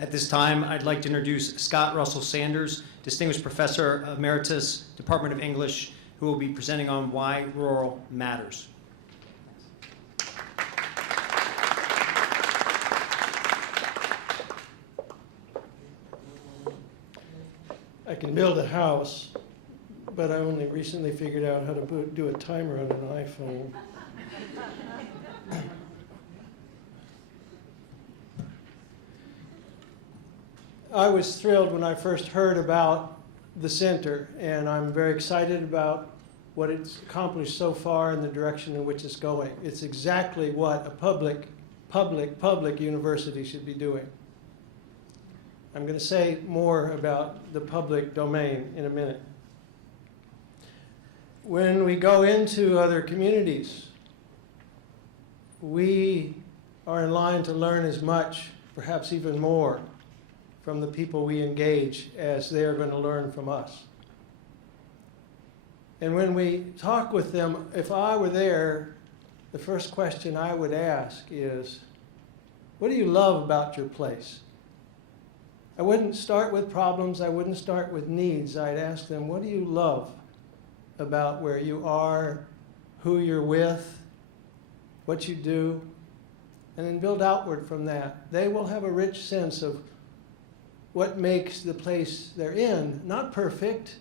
At this time, I'd like to introduce Scott Russell Sanders, Distinguished Professor Emeritus, Department of English, who will be presenting on why rural matters. I can build a house, but I only recently figured out how to do a timer on an iPhone. I was thrilled when I first heard about the center, and I'm very excited about what it's accomplished so far and the direction in which it's going. It's exactly what a public university should be doing. I'm going to say more about the public domain in a minute. When we go into other communities, we are in line to learn as much, perhaps even more, from the people we engage as they are going to learn from us. And when we talk with them, if I were there, the first question I would ask is, what do you love about your place? I wouldn't start with problems, I wouldn't start with needs. I'd ask them, what do you love about where you are, who you're with, what you do, and then build outward from that. They will have a rich sense of what makes the place they're in not perfect,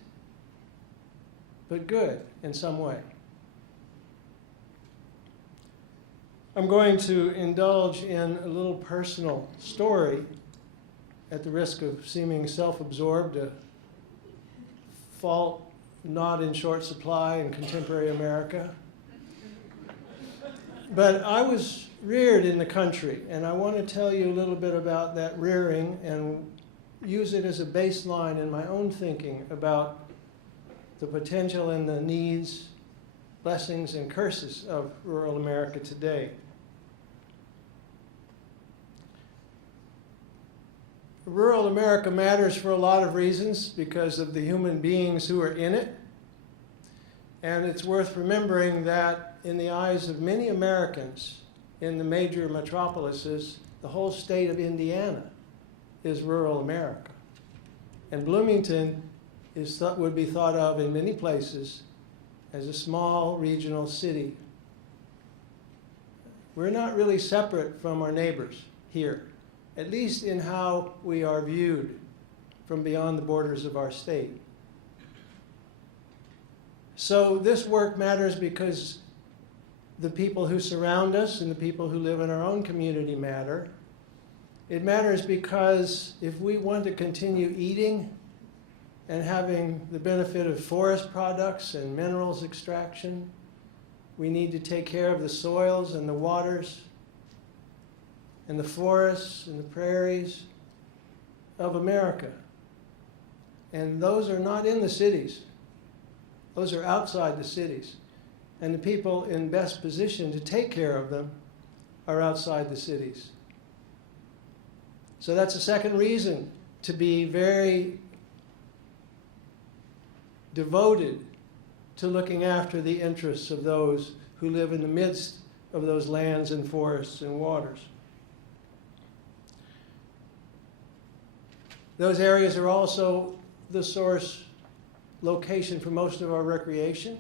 but good in some way. I'm going to indulge in a little personal story at the risk of seeming self-absorbed, a fault not in short supply in contemporary America. But I was reared in the country, and I want to tell you a little bit about that rearing and use it as a baseline in my own thinking about the potential and the needs, blessings and curses of rural America today. Rural America matters for a lot of reasons because of the human beings who are in it. And it's worth remembering that in the eyes of many Americans in the major metropolises, the whole state of Indiana is rural America. And Bloomington would be thought of in many places as a small regional city. We're not really separate from our neighbors here, at least in how we are viewed from beyond the borders of our state. So this work matters because the people who surround us and the people who live in our own community matter. It matters because if we want to continue eating and having the benefit of forest products and minerals extraction, we need to take care of the soils and the waters and the forests and the prairies of America. And those are not in the cities. Those are outside the cities. And the people in best position to take care of them are outside the cities. So that's a second reason to be very devoted to looking after the interests of those who live in the midst of those lands and forests and waters. Those areas are also the source location for most of our recreation,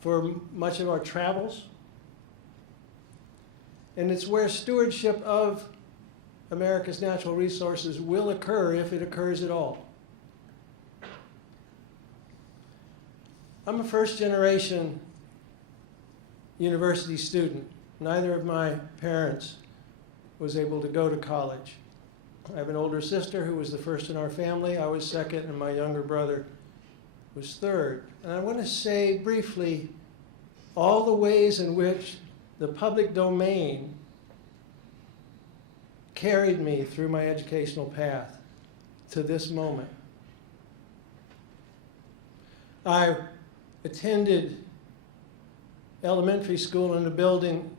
for much of our travels, and it's where stewardship of America's natural resources will occur if it occurs at all. I'm a first-generation university student. Neither of my parents was able to go to college. I have an older sister who was the first in our family. I was second, and my younger brother was third. And I want to say briefly all the ways in which the public domain carried me through my educational path to this moment. I attended elementary school in a building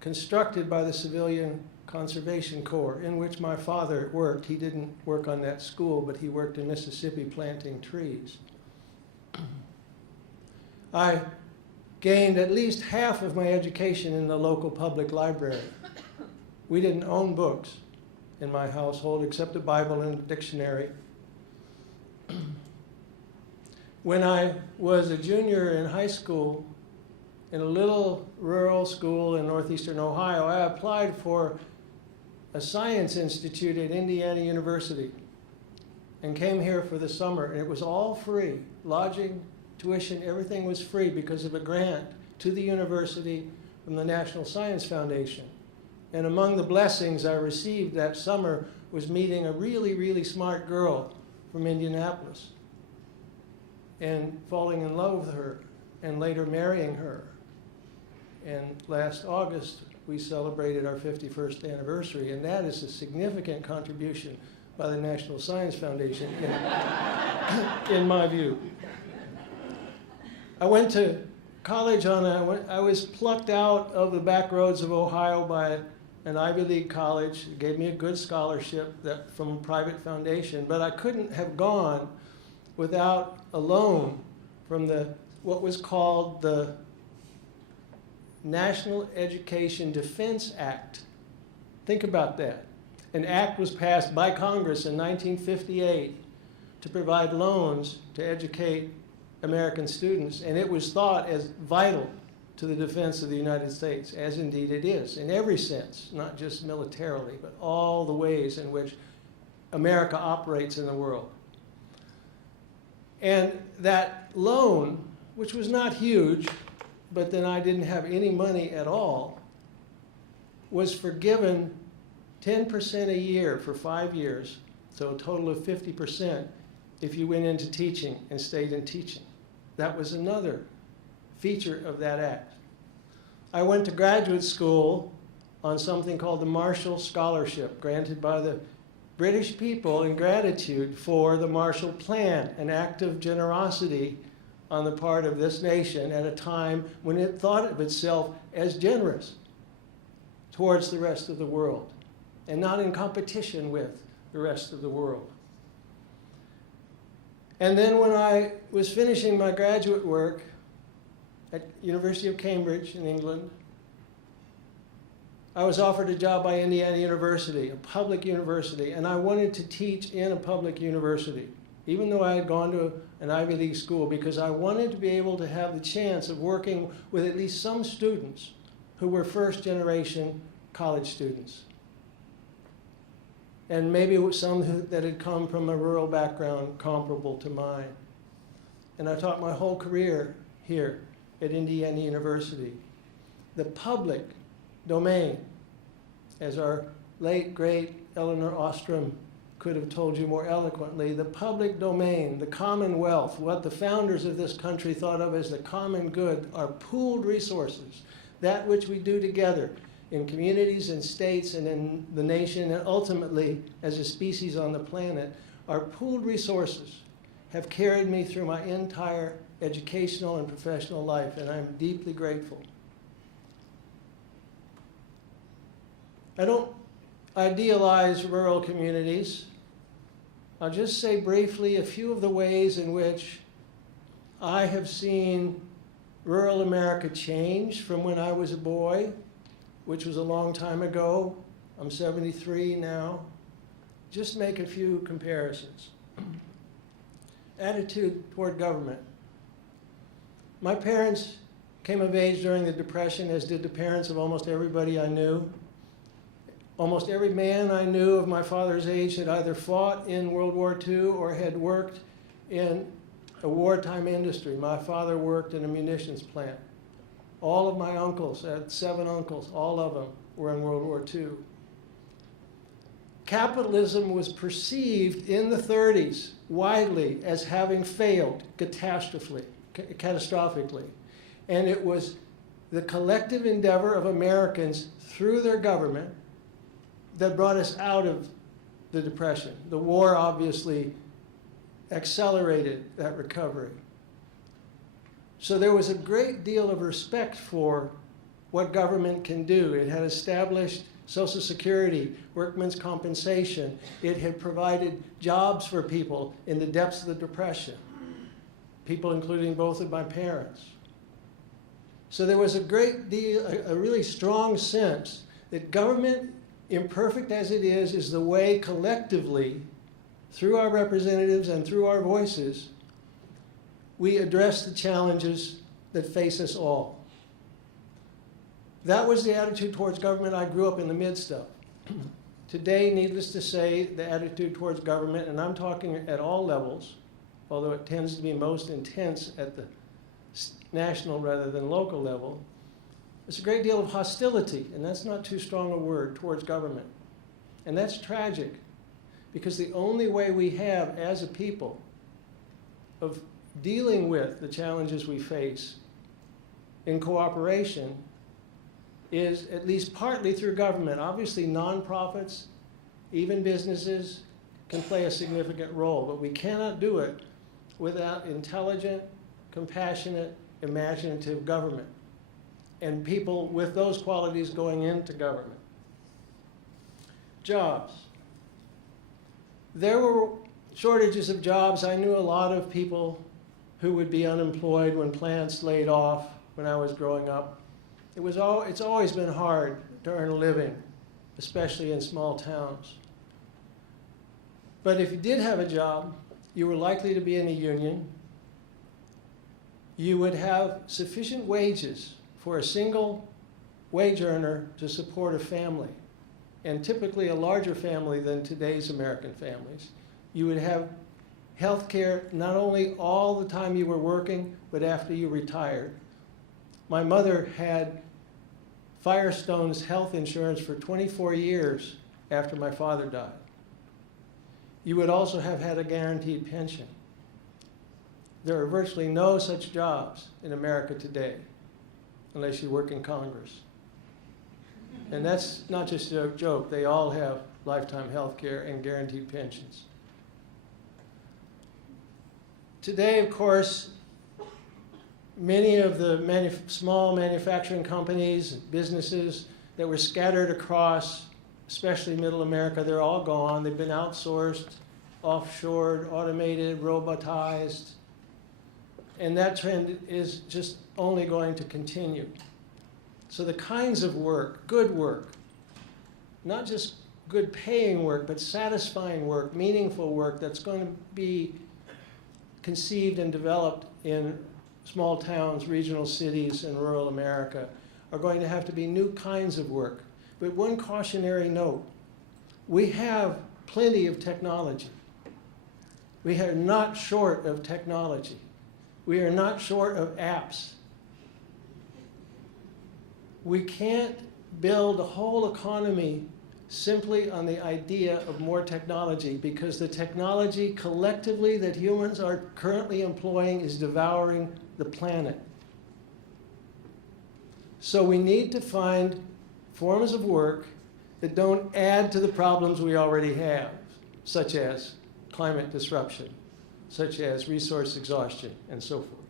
constructed by the Civilian Conservation Corps, in which my father worked. He didn't work on that school, but he worked in Mississippi planting trees. I gained at least half of my education in the local public library. We didn't own books in my household except a Bible and a dictionary. When I was a junior in high school, in a little rural school in northeastern Ohio, I applied for a science institute at Indiana University and came here for the summer. And it was all free. Lodging, tuition, everything was free because of a grant to the university from the National Science Foundation. And among the blessings I received that summer was meeting a really, really smart girl from Indianapolis and falling in love with her and later marrying her. And last August, we celebrated our 51st anniversary, and that is a significant contribution by the National Science Foundation, in my view. I went to college I was plucked out of the back roads of Ohio by an Ivy League college. It gave me a good scholarship from a private foundation, but I couldn't have gone without a loan from what was called the National Education Defense Act. Think about that. An act was passed by Congress in 1958 to provide loans to educate American students, and it was thought as vital to the defense of the United States, as indeed it is, in every sense, not just militarily, but all the ways in which America operates in the world. And that loan, which was not huge, but then I didn't have any money at all, was forgiven 10% a year for 5 years, so a total of 50% if you went into teaching and stayed in teaching. That was another feature of that act. I went to graduate school on something called the Marshall Scholarship, granted by the British people in gratitude for the Marshall Plan, an act of generosity on the part of this nation at a time when it thought of itself as generous towards the rest of the world and not in competition with the rest of the world. And then when I was finishing my graduate work at University of Cambridge in England, I was offered a job by Indiana University, a public university, and I wanted to teach in a public university, even though I had gone to an Ivy League school, because I wanted to be able to have the chance of working with at least some students who were first-generation college students, and maybe some that had come from a rural background comparable to mine. And I taught my whole career here at Indiana University. The public domain, as our late, great Eleanor Ostrom could have told you more eloquently, the public domain, the commonwealth, what the founders of this country thought of as the common good, are pooled resources, that which we do together in communities and states and in the nation, and ultimately as a species on the planet. Our pooled resources have carried me through my entire educational and professional life, and I'm deeply grateful. I don't idealize rural communities. I'll just say briefly a few of the ways in which I have seen rural America change from when I was a boy, which was a long time ago. I'm 73 now. Just make a few comparisons. Attitude toward government. My parents came of age during the Depression, as did the parents of almost everybody I knew. Almost every man I knew of my father's age had either fought in World War II or had worked in a wartime industry. My father worked in a munitions plant. All of my uncles, I had 7 uncles, all of them were in World War II. Capitalism was perceived in the 30s widely as having failed catastrophically. And it was the collective endeavor of Americans through their government that brought us out of the Depression. The war obviously accelerated that recovery. So there was a great deal of respect for what government can do. It had established Social Security, workmen's compensation. It had provided jobs for people in the depths of the Depression, people including both of my parents. So there was a great deal, a really strong sense that government imperfect as it is the way collectively, through our representatives and through our voices, we address the challenges that face us all. That was the attitude towards government I grew up in the midst of. Today, needless to say, the attitude towards government, and I'm talking at all levels, although it tends to be most intense at the national rather than local level, there's a great deal of hostility, and that's not too strong a word, towards government. And that's tragic, because the only way we have as a people of dealing with the challenges we face in cooperation is at least partly through government. Obviously, nonprofits, even businesses, can play a significant role, but we cannot do it without intelligent, compassionate, imaginative government, and people with those qualities going into government. Jobs. There were shortages of jobs. I knew a lot of people who would be unemployed when plants laid off when I was growing up. It's always been hard to earn a living, especially in small towns. But if you did have a job, you were likely to be in a union. You would have sufficient wages for a single wage earner to support a family, and typically a larger family than today's American families. You would have health care not only all the time you were working, but after you retired. My mother had Firestone's health insurance for 24 years after my father died. You would also have had a guaranteed pension. There are virtually no such jobs in America today, unless you work in Congress. And that's not just a joke. They all have lifetime health care and guaranteed pensions. Today, of course, many of the small manufacturing companies, businesses that were scattered across, especially middle America, they're all gone. They've been outsourced, offshored, automated, robotized. And that trend is just only going to continue. So the kinds of work, good work, not just good paying work, but satisfying work, meaningful work that's going to be conceived and developed in small towns, regional cities, and rural America are going to have to be new kinds of work. But one cautionary note, we have plenty of technology. We are not short of technology. We are not short of apps. We can't build a whole economy simply on the idea of more technology, because the technology collectively that humans are currently employing is devouring the planet. So we need to find forms of work that don't add to the problems we already have, such as climate disruption, such as resource exhaustion, and so forth.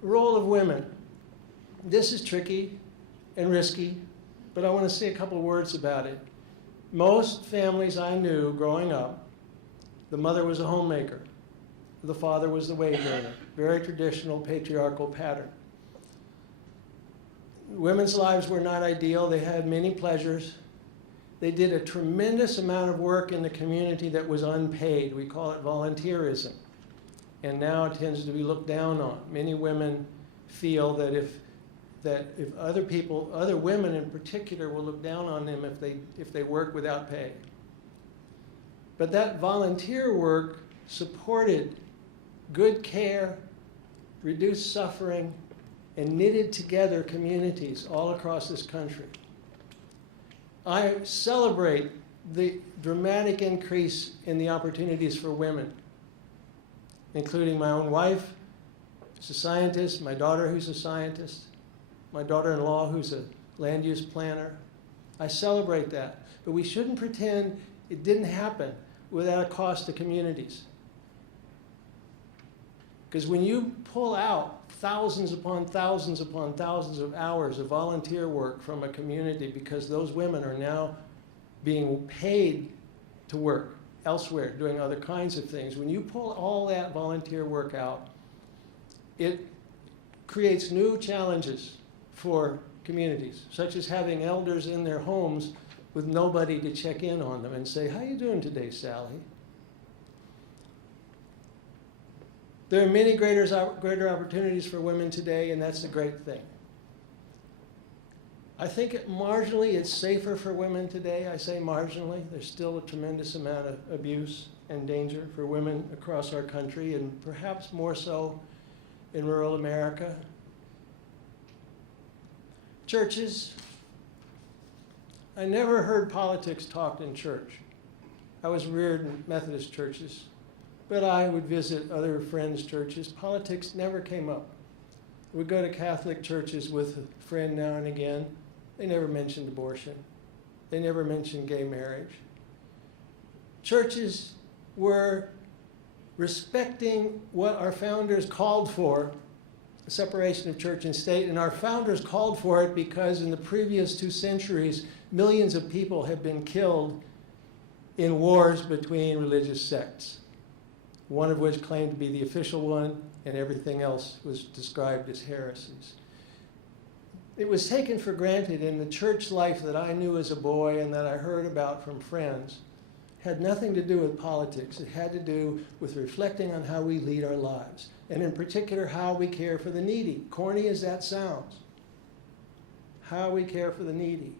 Role of women. This is tricky and risky, but I want to say a couple words about it. Most families I knew growing up, the mother was a homemaker. The father was the wage earner. Very traditional patriarchal pattern. Women's lives were not ideal. They had many pleasures. They did a tremendous amount of work in the community that was unpaid. We call it volunteerism. And now it tends to be looked down on. Many women feel that if other people, other women in particular, will look down on them if they work without pay. But that volunteer work supported good care, reduced suffering, and knitted together communities all across this country. I celebrate the dramatic increase in the opportunities for women, including my own wife, who's a scientist, my daughter who's a scientist, my daughter-in-law who's a land use planner. I celebrate that, but we shouldn't pretend it didn't happen without a cost to communities. Because when you pull out thousands upon thousands upon thousands of hours of volunteer work from a community because those women are now being paid to work elsewhere, doing other kinds of things, when you pull all that volunteer work out, it creates new challenges for communities, such as having elders in their homes with nobody to check in on them and say, "How you doing today, Sally?" There are many greater opportunities for women today, and that's a great thing. I think marginally it's safer for women today. I say marginally. There's still a tremendous amount of abuse and danger for women across our country, and perhaps more so in rural America. Churches. I never heard politics talked in church. I was reared in Methodist churches, but I would visit other friends' churches. Politics never came up. We'd go to Catholic churches with a friend now and again. They never mentioned abortion. They never mentioned gay marriage. Churches were respecting what our founders called for, the separation of church and state, and our founders called for it because in the previous 2 centuries, millions of people had been killed in wars between religious sects, one of which claimed to be the official one, and everything else was described as heresies. It was taken for granted in the church life that I knew as a boy and that I heard about from friends, had nothing to do with politics. It had to do with reflecting on how we lead our lives, and in particular, how we care for the needy. Corny as that sounds, how we care for the needy.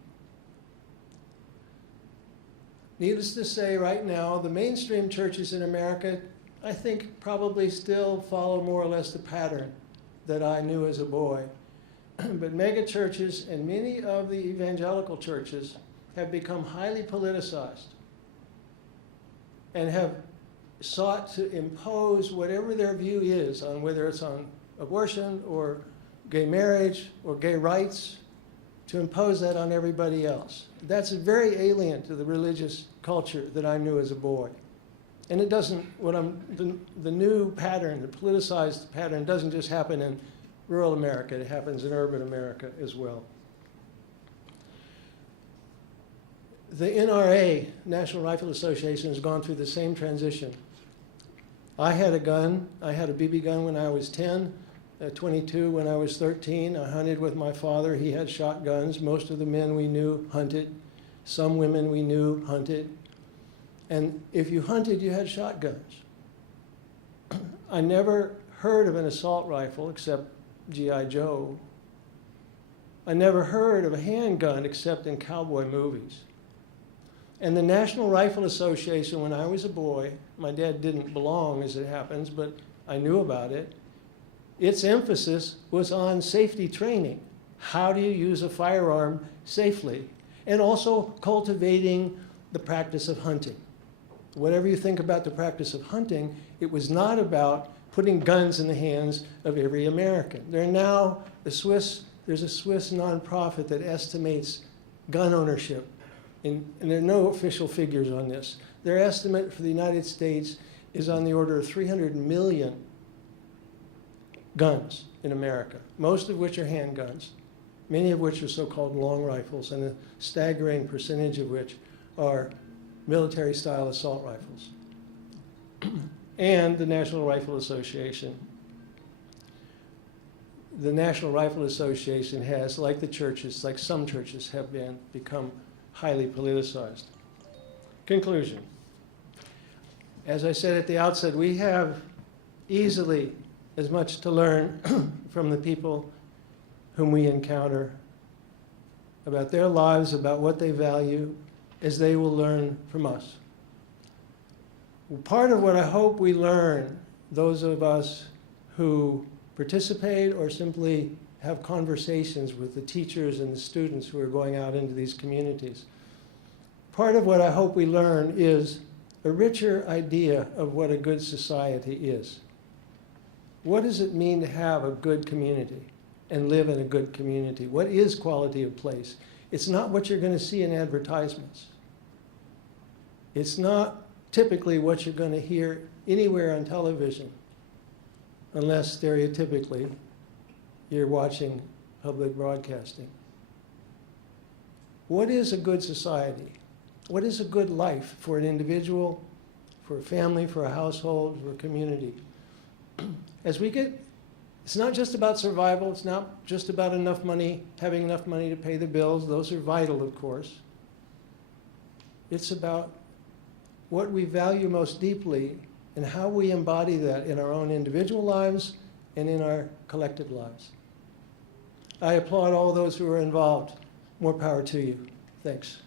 Needless to say, right now, the mainstream churches in America, I think, probably still follow more or less the pattern that I knew as a boy. But mega churches and many of the evangelical churches have become highly politicized and have sought to impose whatever their view is on whether it's on abortion or gay marriage or gay rights, to impose that on everybody else. That's very alien to the religious culture that I knew as a boy. And it doesn't, the new pattern, the politicized pattern, doesn't just happen in rural America, it happens in urban America as well. The NRA, National Rifle Association, has gone through the same transition. I had a gun. I had a BB gun when I was 10, 22 when I was 13. I hunted with my father. He had shotguns. Most of the men we knew hunted. Some women we knew hunted. And if you hunted, you had shotguns. I never heard of an assault rifle except G.I. Joe. I never heard of a handgun except in cowboy movies. And the National Rifle Association, when I was a boy, my dad didn't belong as it happens, but I knew about it. Its emphasis was on safety training. How do you use a firearm safely? And also cultivating the practice of hunting. Whatever you think about the practice of hunting, it was not about putting guns in the hands of every American. There's a Swiss nonprofit that estimates gun ownership, and there are no official figures on this. Their estimate for the United States is on the order of 300 million guns in America, most of which are handguns, many of which are so-called long rifles, and a staggering percentage of which are military-style assault rifles. And the National Rifle Association. The National Rifle Association has, like the churches, like some churches have become highly politicized. Conclusion. As I said at the outset, we have easily as much to learn from the people whom we encounter about their lives, about what they value, as they will learn from us. Part of what I hope we learn, those of us who participate or simply have conversations with the teachers and the students who are going out into these communities, part of what I hope we learn is a richer idea of what a good society is. What does it mean to have a good community and live in a good community? What is quality of place? It's not what you're going to see in advertisements. It's not typically what you're going to hear anywhere on television, unless stereotypically you're watching public broadcasting. What is a good society? What is a good life for an individual, for a family, for a household, for a community? As we get It's not just about survival. It's not just about enough money, having enough money to pay the bills. Those are vital, of course. It's about what we value most deeply and how we embody that in our own individual lives and in our collective lives. I applaud all those who are involved. More power to you. Thanks.